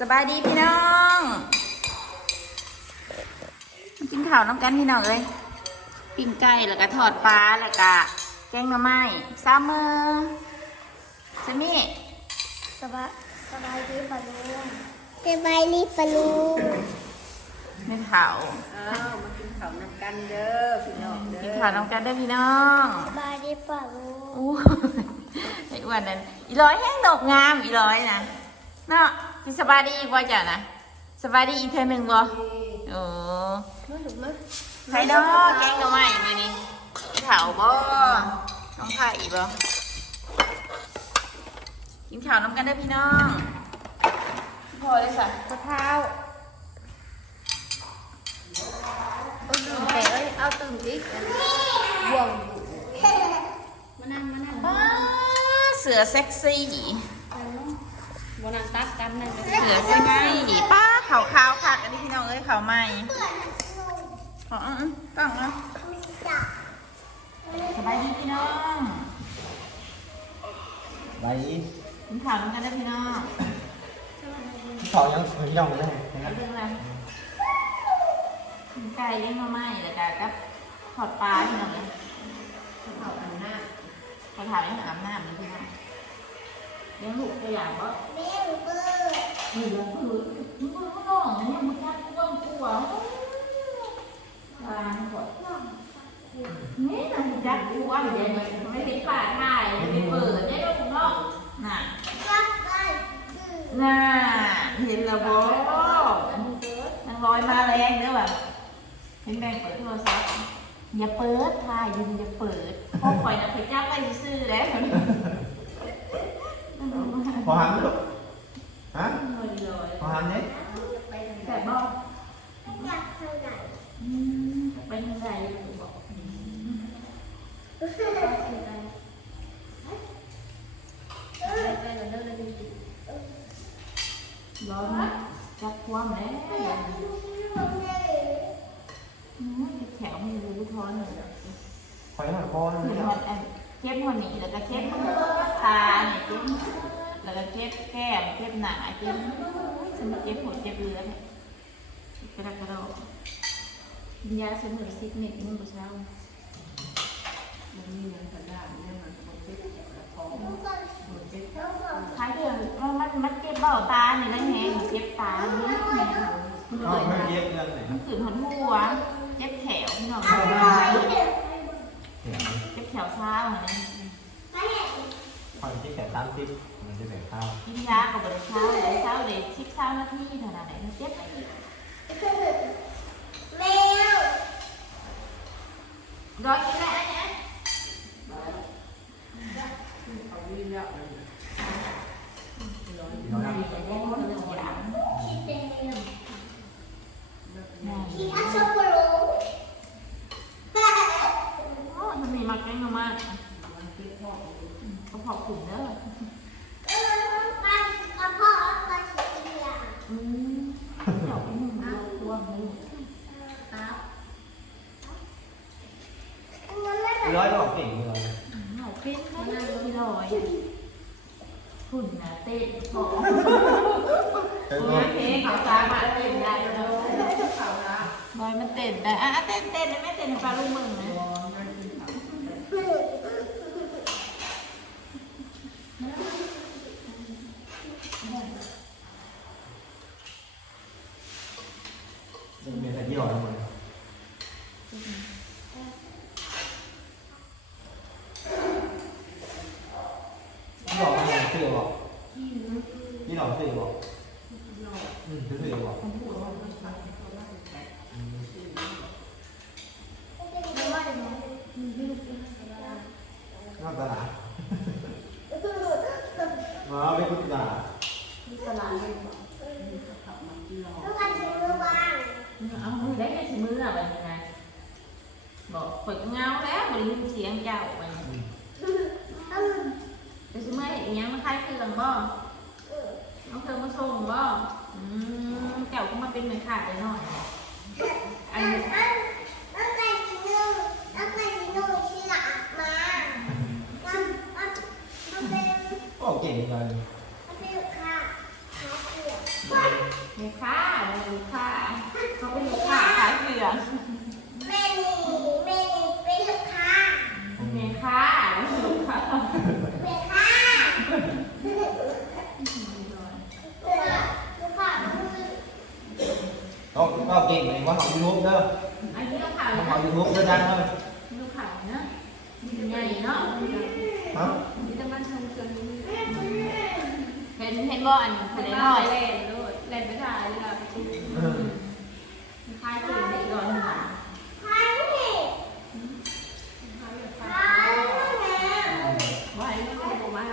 สบายดีพี่น้องมากินข้าวน้ำกันพี่น้องเอ้ยปิ้งไก่แล้วก็ทอดปลาแล้วก็แกงหน่อไม้ซาเมอร์สมี่สบายสบายดีปะลุงสบายดีปะลุงไม่เผาอ้าวมากินข้าวนำกันเด้อพี่น้องเด้กินอข้าวน้ำกันเด้อพี่น้องสบายดีปะลุงอู้ไอ้อ้วนนั้นอีร้อยแห้งดอกงามอีร้อยนะเนาะ พี่สบายดีอีกว่าจ้ะนะสบายดีอีกเทอหนึ่งบ่โอ้ไม่ถูกมั้ยไผ่ดอกแกงหน่อไม้มื้อนี้เผาบ่น้องไผ่บ่กินข้าวน้ำกันเด้อพี่น้องพอเลยสักกระเพราเอาตื่นแต่เอ้ยเอาตื่นอีกบ่วงมานั่งมานั่งว้าเสือเซ็กซี่ มานั่งตักกันนั่งเสือเซ็กซี่ป้าขาวขาวๆผักอันนี้พี่น้องเอ้ยขาวใหม่อ๋ออื้อต้องเนาะสบายดีพี่น้องไรกินข้าวน้ำกันเด้อพี่น้องเขายังเคยย่องเลยเอาเรื่องอะไรกินไก่เลี้ยงหน่อไม้แล้วก็กับทอดปลาพี่น้องเลยข้าวอันหน้าเขาถามให้อาบน้ำเลยพี่น้องเลี้ ยงลูกตัวอย่างบ่เลี้ยงเบอร์เฮ้ยแล้วคือมึงมึงก็น้องอันนี้มึงแค่กลัวกลัวตาหมดนี่มันจักกลัวอยู่เลยไม่เห็นป่าถ่ายไม่เปิดได้ลูกน้องน่ะตักล้น่ะเห็นแล้วบ่นางร้อยมาแรงเด้อแบบเห็นแม่เปิดโทรศัพท์อย่าเปิดถ่ายอยืนอย่าเปิดพอข่อยนะเคยจับไปซื้อแล้ว พอหันไหมลูกฮะเลยเลยพอหันเนี่ยแต่บอกอยา แล้วเจ็บแล้วก็เก็บตาเนี่ยเก็บแล้วก็เก็บแก้มเก็บหนาเก็บสมเก็บหัวเก็บเลือดกระดกกระดกกินยาเสมอซิกเน็ตเมึงกูเช้ามันมีเงินกระดาษเนี่ยมันก็เจ็บกระท้องมันเจ็บท้ายเดือนมันมันเก็บเบ้าตาเนี่ยนะแฮงเก็บตาเนี่ยมันเขาไม่เย็บเรื่องไหนมันขืนหันหัวเจ็บแขวพี่น้องเจ็บแขวเช้าเหมือนนี้คอยที่แขนตามติ๊ มันจะแบ่งข้าวกินยากับบริเช้าเลยเช้าเลยชิบเช้านาทีเท่านั้นแหละเจ็บไปอีกแมวร้อยกินแล้วเนี่ยเขาวิ่งแล้วน้องนะมีแต่แย่งเรื่องอย่างคิดเป็นเรื่องแม่คิดอัศวรุโอ้ทำไมมาแกล้งเรามากมันเจ็บท้อขาขอบคุณเด้อ เออมันกระเพาะก็สิเสีย อืมเจ้าเป็นหนึ่งเราตัวมือ ครับ ร้อยก็ออกเก่งเลย หน่อยเป็นไม่ได้ที่ลอยหุ่นนะเต้นพอ เออ โอ้ยเพลงเขาตามารถเต้นได้แล้วข้าวนะบอยมันเต้นได้อะเต้นเต้นไม่เต้นในปลาลูกมึงนะ ร้อนไม่กินข้าว เมียแต่ที่ร้อยหมดที่หลอกมันยังตื่นบอกที่หลอกตื่นบอก อืมตื่นบอกนอกตลาด วก็มาเป็นเหมือนขาดเลยหน่อยอันนี้ต้องการถึงมือต้องการถึงมือที่หลังมามันมันมันเป็นก็เก่งเลยมันเป็นค่ะหาเสียง มีค่ามีค่าเขาเป็นลูกค้าขายเสือ แม่นี่แม่นี่เป็นลูกค้า มีค่าลูกค้า แม่ค้าลูกค้า เราเราเก่งเลยว่าเขายูทูบเด้อ อันนี้ลูกค้า เขายูทูบเด้อจังเลย ลูกค้าเนาะใหญ่เนาะ ฮะ มันทำเกินนี้เห็นเห็นบ่อันทะทะเลน้อยเล่นด้วยเล่นไปถ่ายเวลาไปกินเอคล้ายตื่นเด็กร้อนหนใครนี่ถ่ายแบบใครถ่ายนี่ว่าให้มันเป็นมา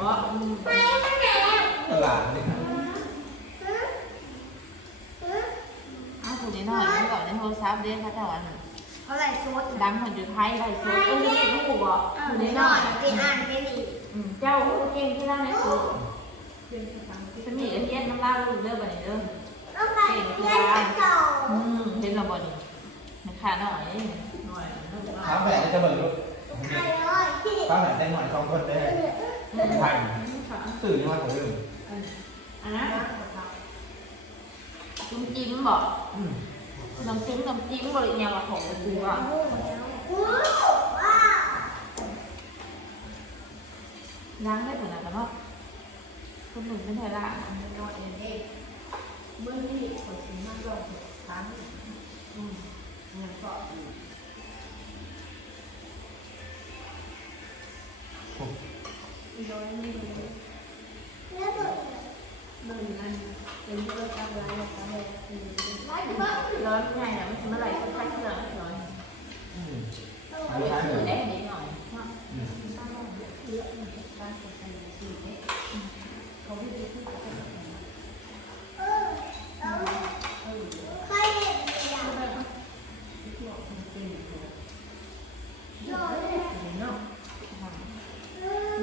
บ่อืมใครนี่ตลาดนี่อ้าวตื่นเด็กน้อยเมื่อก่อนในโทรศัพท์เด้ค่ะแต่วัน เขาไหลโซดดังคนอยู่ไทยไรโซ่เออนี่ลูกบ่อ่าตื่นเด็เด็กกน้น้ออยยเป็นอ่านเป็นอีกอืมเจ้าลูกเก่งที่นั่นในสูเป็นภาษาอังกฤษสมีเฮียนน้ำลายลูกเด้อบัดนี้เด้อต้องไปเรียนกันต่ออืมเห็นเราบ่นี่มันขาหน่อยหน่อยถามแหวนจะเบิ่งลูกใครเลยที่ถามแหวนได้หน่อยสองคนได้ผ่านสื่อยังไงผมลืมอันนั้นจุ้มจิ้มบ่อืม น้ำจิ้มน้ำจิ้มบ่ได้ยังละของคือว่าว้าวล้างได้ขนาดนั้นเนาะคนหนึ่งเป็นไทยละน้อยเองเมื่อนี้คนสิมาลองครั้งอืมเงินก็อีกอีร้อยนี่เลยแล้วก็หนึ่งอันเป็นเรื่องอะไรอะไรคือไล่บ้าง ร้อนไงเนี่ยมันเมื่อไหร่ก็ใช้เครื่องร้อน อืม เอาไปถือได้นิดหน่อย อืม เลือกมันจะตั้งเป็นสี่เนี่ยเขาไม่ได้พูดกัน เออเอาใครเนี่ยอย่าง ที่พวกมันเป็นตัว โน่นเลย เนาะ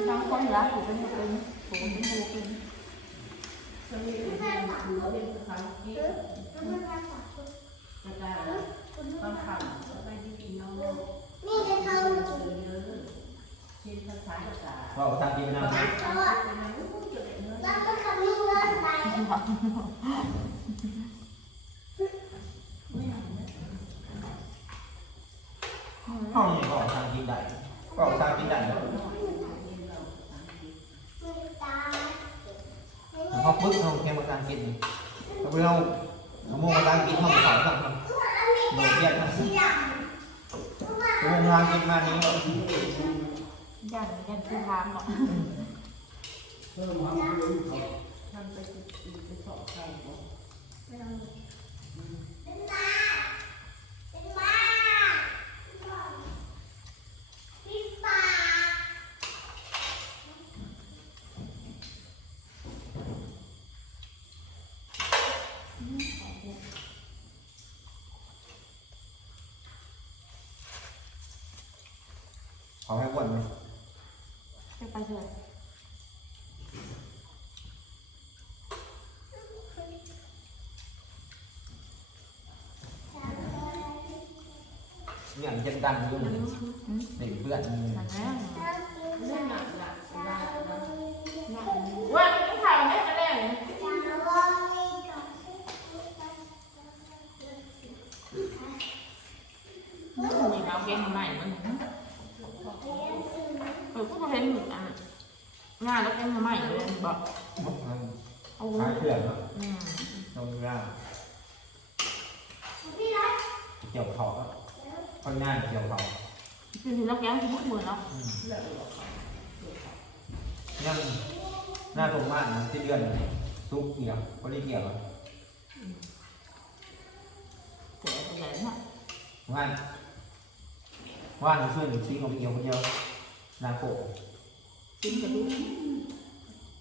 ทั้งคนรักผูเป็นเป็นผูเป็นผูเป็น เขาเรียกเป็นคือเป็นภาษาอังกฤษ แล้วมันมาจาก กระจายต้องทำไปที่พี่น้อง นี่จะทำ เยอะเช่นภาษาภาษาเราภาษาอังกฤษนะนักโทษเป็นอะไรก็เกิดเนื้อแล้วก็ทำให้เงินไปห้องนี้ก็ภาษาอังกฤษได้ก็ภาษาอังกฤษได้มีตาเขาปึ๊กเขาแค่ภาษาอังกฤษนี่เราเราโมภาษาอังกฤษห้องสอนสั่งทำโดดเรียนทำสีดโรงงานกินมานี้ ยันยันคือทามอะทำไปไปสอบใครก็ำเป็นตาเป็นบ้าปิดปาขาให้อ้วนไหมจะไปเถอะเนี่ยมันจะดันอยู่เด็กเพื่อนมั นแม่เรื่องหนักหนักหนักหนักหนัก ว่าไม่ข่าวแม่จะเล่นนี่เอาเกมใหม่มันเออก็เห็นอะงานแล้วเกมใหม่เลยบอกเอาขายเพื่อนเนาะอืมตรงนี้เกี่ยวเขาคนงานเกี่ยวเขาคือถึงนักแย้มทุกมือเนาะเรื่องหรอกยังหน้าตรงมากนะที่เดือนซุกเกี่ยวคนนี้เกี่ยวเจ๋อใหญ่เนาะงานว่านช่วยหนึ่งซิงของเกี่ยวคนเดียว นาโกกินกระดูก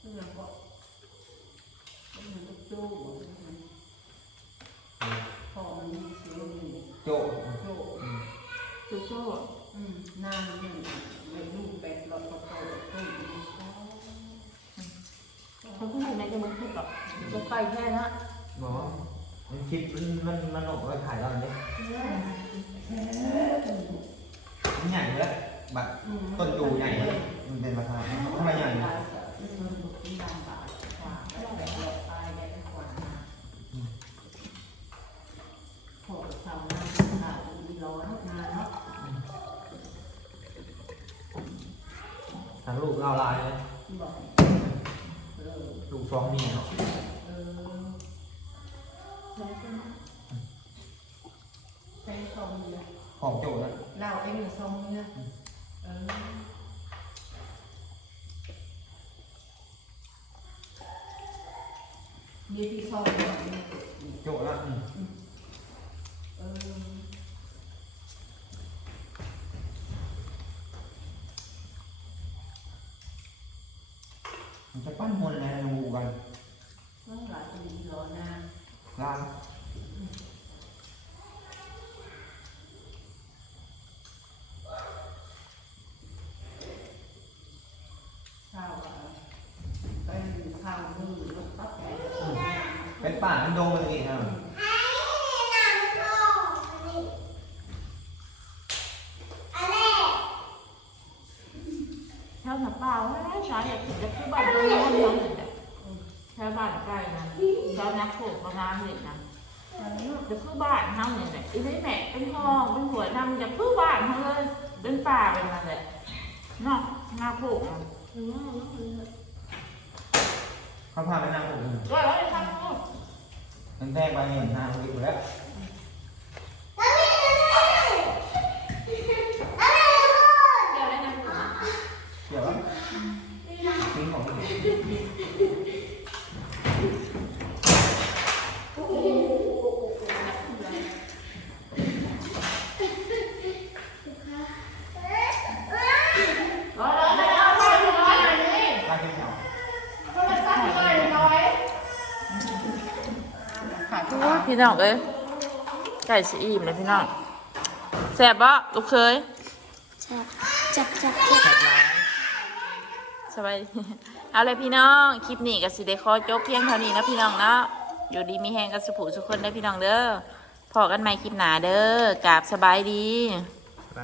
เรื่องก็เป็นเหมือนลูกตู้พอมันมีเสียงหนึ่งโจโจ้จูโจ้อืมนานหนึ่งไม่รู้แบบหลอดกระโปรงตู้ดีเขาเขาพูดในจะมึงพูดหรอกจะไปแค่นะหมอมันคิดมันมันมันออกไปขายเราเนี่ยมันใหญ่เลย บัต้นจูใหญ่มันเป็นราคาทำไมใหญ่ทางลูกเราลายเลยลูกฟ้องเมียเนาะของโจทย์นะเราเองหรือซองเนี่ย มีที่ทรงเนี่ยโจทย์ละอืม เออ มันจะปั้นมนอะไรในงูกัน ต้องหลายปีรอนาน ลาน ข้าวอะไปข้าวมือลูกปั๊บไป เป็นป่ามันโดงเลยนะแถวหน้าเปล่าไม่ได้ใช้อยากถึงจะคือบ้านโดนโดนโดนแถวบ้านใกล้นะแถวนักโขกประมาณนี้นะจะคือบ้านเฮาเนี่ยแหละอีนี่แม่เป็นห้องเป็นหัวนำจะคือบ้านเฮาเลยเป็นป่าเป็นนั่นแหละเนาะหน้าโขกนะเขาพาไปนั่งผมก็แล้วจะทำลูกมัน แทงไปเห็นทางวิทย์แล้ว เดี๋ยวได้นะลูกนะ เกี่ยวแล้วทิ้งของมัน ร้อยร้อยร้อยร้อยร้อยหน่อยนี่ ลากขึ้นเขา โทรศัพท์ร้อยร้อย พี่น้องเอ้ยไก่สีอิ่มเลยพี่น้องแซ่บบ่ลูกเคยจับจับจับแทงร้ายสบายดีเอาเลยพี่น้อง คลิปนี้ก็สิได้ขอจบเพียงเท่านี้นะพี่น้องเนาะอยู่ดีมีแหงกันสุขสุขคนได้อพี่น้องเด้อพอกันใหม่คลิปหนาเด้อกราบสบายดีไป